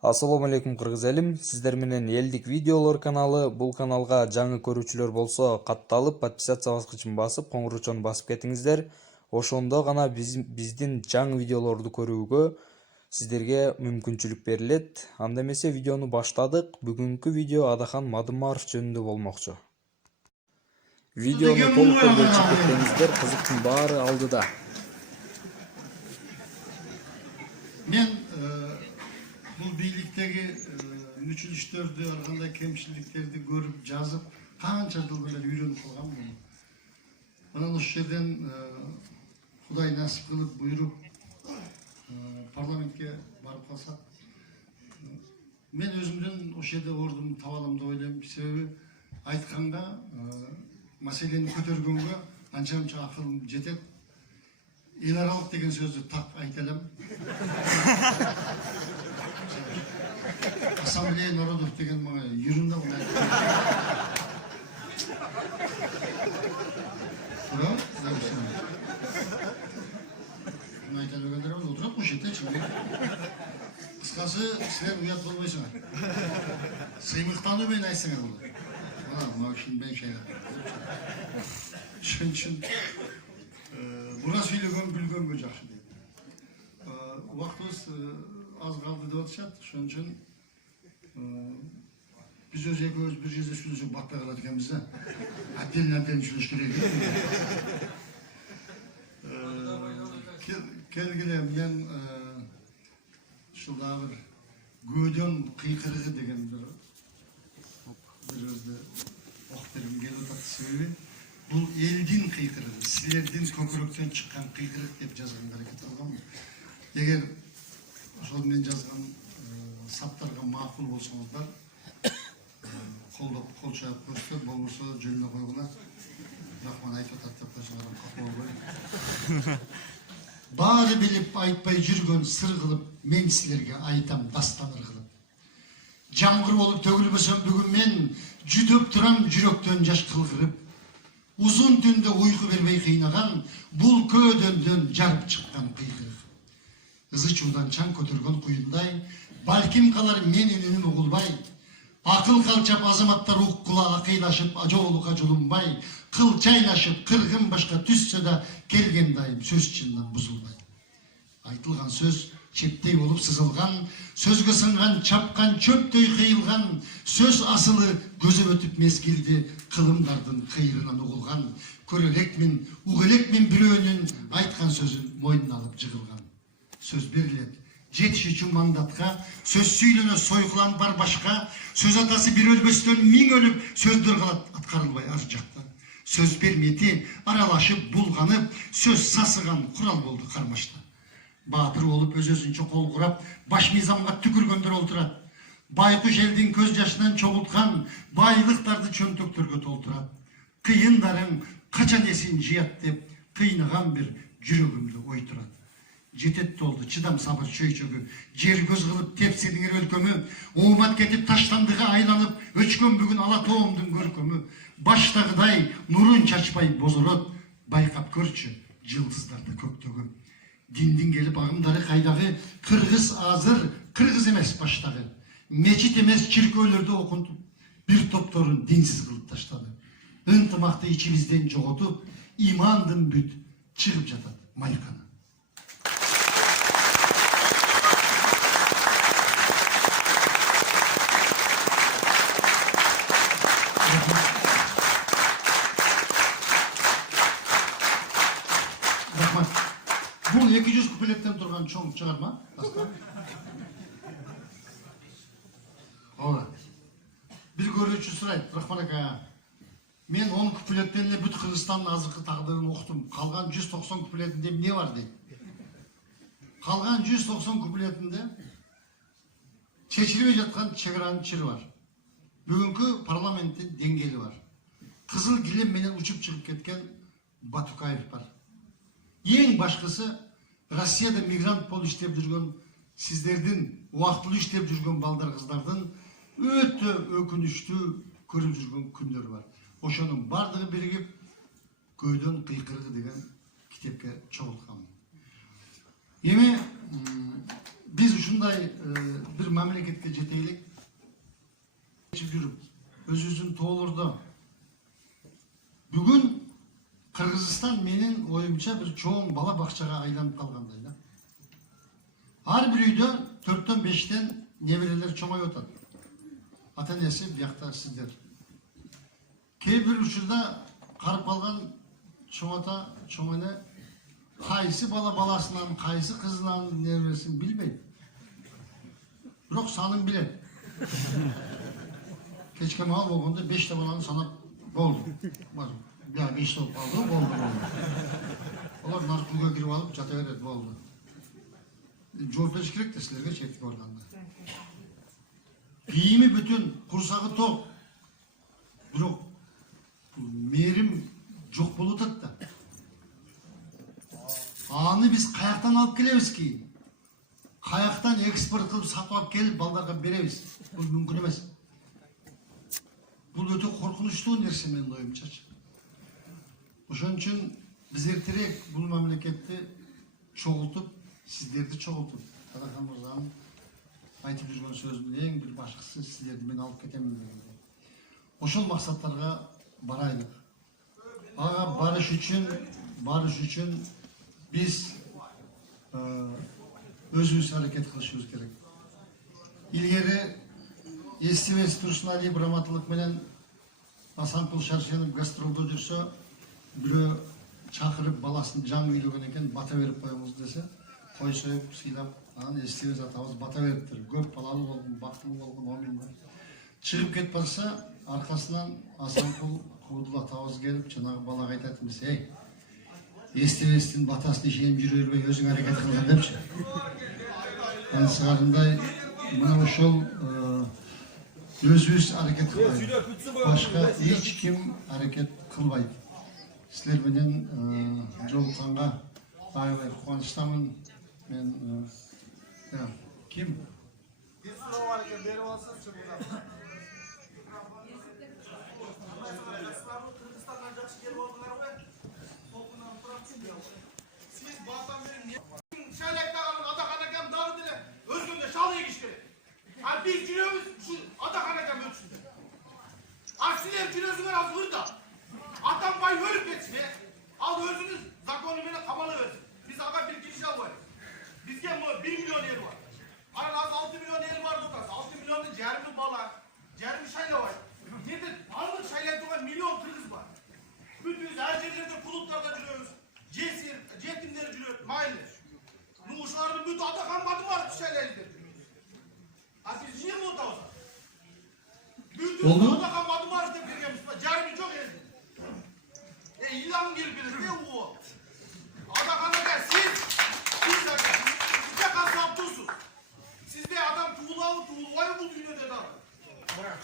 Assalamu алейкум кыргыз элим. Сиздер менен элдик видеолор каналы. Бул каналга жаңы көрүүчүлөр болсо катталып, подписация баскычын басып, коңгурочону басып кетиңиздер. Ошондо гана биздин жаңы видеолорду көрүүгө сиздерге мүмкүнчүлүк берилет. Анда эмесе видеону баштадык. Бүгүнкү видео Адахан Мадымаров жөнүндө болмокчу. Видеону толук көрүп кетсеңиздер, кызыктын баары алдыда. Мен бұл бийликтеги мүчүлүштөрдү, ар кандай кемчиликтерди көрүп, жазып, канча жыл эле үйрөнүп калгам муну. Анан ошол жерден Кудай насип кылып буйруп парламентке барып калсак, мен өзүмдүн ошол жерде ордумду таба алам деп ойлойм. Себеби айтканга, маселени көтөргөнгө анча-мынча акылым жетет. Эл аралык деген сөздү так айта алам. Ассамблея народов деген мага ерунда унайт. Туурабы? Муну айта бергендер бар, отурат ошол жердечи. Кыскасы, силер уят болбойсуңар. Сыймыктануу менен айтсаңар болот. Мына ушун мен шайга. Ошон үчүн буга сүйлөгөн билгөнгө жакшы дейт. Убактыбыз аз калды деп атышат. Ошон үчүн биз өз экөөбүз бир жерде сүйлөсөк батпай калат экенбиз да. Отдельно сүйлөш керек. Келгиле мен ушул дагы бир көөдөн кыйкырыгы деген бир өзү ок бергим келип атат. Себеби бул элдин кыйкырыгы, силердин көкүрөктөн чыккан кыйкырык деп жазганга аракет кылгам. Эгер ошол мен жазган саптарга макул болсоңуздар, колдоп кол чаап көрсө, болбосо жөнүнө койгула. Рахман айтып атат деп койсоңар капа болбойм. Баары билип айтпай жүргөн сыр кылып, мен силерге айтам дастан ыргылып. Жамгыр болуп төгүлбөсөм бүгүн мен, жүдөп турам жүрөктөн жаш кылгырып. Uzun түндө уйку бербей кыйнаган, бул көөдөндөн жарып чыккан кыйкырык. Ызы чуудан чаң көтөргөн куюндай, балким калар менин үнүм угулбай. Акыл калчап азаматтар уккула акыйлашып, ажоолукка жулунбай, кыл чайлашып, кыргын башка түссө да келген дайым сөз чындан бузулбай. Айтылган сөз чептей болуп сызылган, сөзгө сынган чапкан чөптөй кыйылган, сөз асылы көзөп өтүп мезгилди кылымдардын кыйрынан угулган, көрөлекмин, угелекмин бирөөнүн айткан сөзүн мойнуна алып жыгылган. Сөз берилет жетиш үчүн мандатка, сөз сүйлөнө сойкулан бар башка, сөз атасы бир өлбөстөн миң өлүп, сөздөр калат аткарылбай ар жакта. Сөз бермети аралашып, булганып, сөз сасыган курал болду кармашта. Батыр болуп өз-өзүнчө кол курап, баш мыйзамга түкүргөндөр олтурат. Байкуш элдин көз жашынан чогулткан, байлыктарды чөнтөктөргө толтурат. Кыйындарың качан эсин жыят деп, кыйнаган бир жүрөгүмдү ойтурат. Жетет толду чыдам сабыр чөйчөгү, жер көз кылып тепсиңер өлкөмү, оомат кетип таштандыга айланып, өчкөн бүгүн ала тоомдун көркөмү. Баштагыдай нурун чачпай бозорот, байкап көрчү жылдыздарды көктөгү. Диндин келип агымдары кайдагы, кыргыз азыр, кыргыз эмес баштагы. Мечит эмес чиркөөлөрдү окунтуп, бир топторун динсиз кылып таштады. Ынтымакты ичибизден жоготуп, имандын бүт чыгып жатат майканы. Бул 200 куплеттен турган чоң чыгарма. Бир көрүүчү сурайт, Рахман ака, мен 10 куплеттен эле бүт Кыргызстандын азыркы тагдырын уктум. Калган 190 куплетинде эмне бар дейт. Калган 190 куплетинде чечилбей жаткан чек аранын чыры бар. Бүгүнкү парламенттин деңгээли бар. Кызыл килем менен учуп чыгып кеткен Батукаев бар. Ең башкысы Россияда мигрант болуп иштеп жүргөн сиздердин убактылуу иштеп жүргөн балдар кыздардын өтө өкүнүчтүү көрүп жүргөн күндөр бар. Ошонун бардыгы биригип көөдөн кыйкырыгы деген китепке чогулткан. Эми Biz ушундай bir мамлекетке жетейлик жүрүп, өзүбүздүн тоолордо. Бүгүн Кыргызстан менин оюмча bir чоң бала бакчага айланып калгандай да. Ар бир үйдө 4-төн 5тен неберелер чоңоюп атат. Ата-энеси биякта сиздер. Кээ бир учурда карып калган чоң ата, чоң эне кайсы бала баласынан, кайсы кызынан небересин билбейт. Бирок санын билет. Кечке маал болгондо 5 баланы санап болду. Ya 5 болуп калды, болду. Олар наркулга кирип алып жата берет, болду. Жооп бериш керек да силерге чектик органда. Кийими бүтүн, курсагы ток. Бирок мээрим жок болуп атат да. Аны биз каяктан алып келебиз ки? Каяктан экспорт кылып сатып алып келип балдарга беребиз? Бул мүмкүн эмес. Бул өтө коркунучтуу нерсе менин оюмчачы. Ошон үчүн биз эртерээк бул мамлекетти чогултуп, сиздерди чогултуп, Тарахан мырзанын айтып жүргөн сөзүнүн эң бир башкысы сиздерди мен алып кетемин дегенде. Ошол максаттарга барайлык. Ага барыш үчүн биз өзүбүз аракет кылышыбыз керек. Илгери эстебес Турсунали Ибраматылык менен Асанкул Шаршенов гастролдо жүрсө, бирөө чакырып баласын жан үйлөгөн экен, бата берип коюңуз десе, кой союп сыйлап, анан эстебес атабыз бата бериптир. Көп балалуу болгон, бактылуу болгон, омин. Чыгып кетип барса, аркасынан Асанкул Куудул атабыз келип, жанагы балага айтат эмес, эй, эстебестин батасын ишенip жүрө бербей, өзүң аракет кылган депчи. Сыгарындай, мына ошол өзүбүз аракет кылбайбыз. Башка эч ким аракет кылбайт. Силер менен жолукканга аябай кубанычтамын. Мен ким? Biz cürüyoruz, şu Atakan'a ötsün. Aksiler cürüyorsunlar az burada. Atan bay ölüp geçsin. Al özünüz, zakonu beni kamalı versin. Biz aga bir kişi var. Bizge 1 milyon yer var. Aran az 6 milyon yer var dokaz. 6 milyonda cermi bala, cermi şayla var. Nerede anlık şayla dokan milyon Kırgız var. Bütün her yerlerde kulutlarda cürüyoruz. Cetimleri cürüyoruz, mahalle. Nuşlarını bütün Atakan adı var şayla elde. Siz niye mi oldunuz? Bütün Atakan adı var işte bir gelmiş. Cermi çok ezdi. İlan gelbiniz ne o? Atakan'a gel siz de kasaptısınız. Siz de adam tuğulayı bu dünyada da.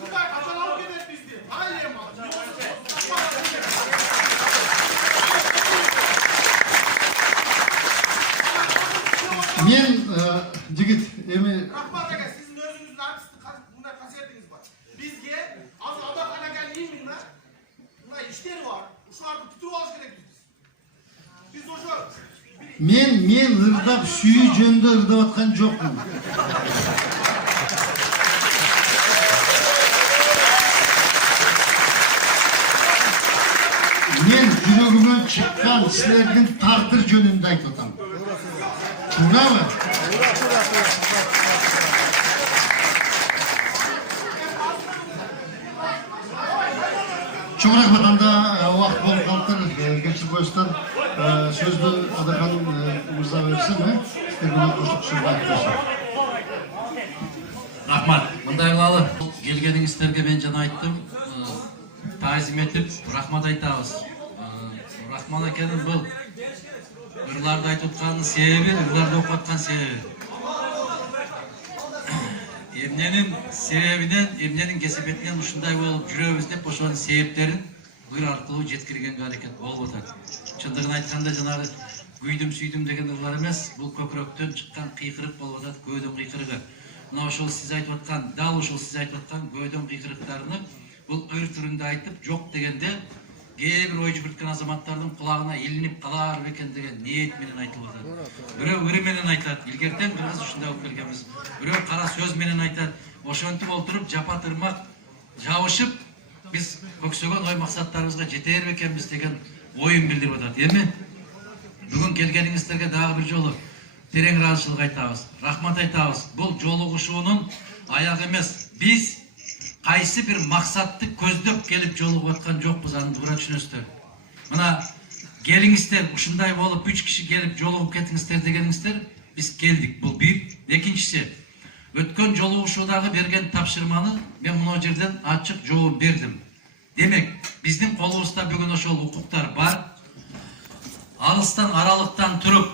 Kutay kaçan alıp gider bizde. Hayır ama. Men jigit эми Rahmat aga sizin özünüzün artistik bunda kasetiniz var. Bizge az Atakan'a gel yemin lan. Buna işleri var. Şu anda tutup alış gerek biz. Biz o şu мен ырдап сүйүү жөнүндө ырдап аткан жокмун. Мен жүрөгүмөн чыккан силердин тагдыр жөнүндө айтып атам. Туурабы? Чоң рахмат, анда убакыт болуп калыптыр. Кечирип коесуздар. Сөздү Атакан мырза берсин, Рахмат. Мындай кылалы. Келгениңиздерге мен жана айттым. Таазим этип, рахмат айтабыз. Рахман акенин бул ырларды айтып атканын себеби, ырларды окуп аткан себеби. Эмненин себебинен, эмненин кесепетинен ушундай болуп жүрөбүз деп ошонун себептерин ыр аркылуу жеткиргенге аракет болуп атат. Чындыгын айтканда жанагы күйдүм сүйдүм деген ырлар эмес, бул көкүрөктөн чыккан кыйкырык болуп атат, көөдөн кыйкырыгы. Мына ошол сиз айтып аткан, дал ошол сиз айтып аткан көөдөн кыйкырыктарыны бул ыр түрүндө айтып, жок дегенде кээ бир ой жүгүрткөн азаматтардын кулагына илинип калар бекен деген ниет менен айтылып атат. Бирөө ыры менен айтат, илгертен кыргыз ушундай болуп келгенбиз. Бирөө кара сөз менен айтат. Ошентип олтуруп жапа-тырмак жабышып биз көксөгөн ой максаттарыбызга жетер бекенбиз деген оюн билдирип атат. Эми бүгүн келгениңиздерге дагы бир жолу терең ыраазычылык айтабыз. Рахмат айтабыз. Бул жолугушуунун аягы эмес. Биз кайсы бир максатты көздөп келип жолугуп аткан жокпуз, аны туура түшүнөсүздөр. Мына келиңиздер, ушундай болуп 3 киши келип жолугуп кетиңиздер дегениңиздер, биз келдик. Бул бир. Экинчиси, өткөн жолугушуудагы берген тапшырманы мен мына жерден ачык жооп бердим. Демек, биздин колубузда бүгүн ошол укуктар бар. Алыстан аралыктан туруп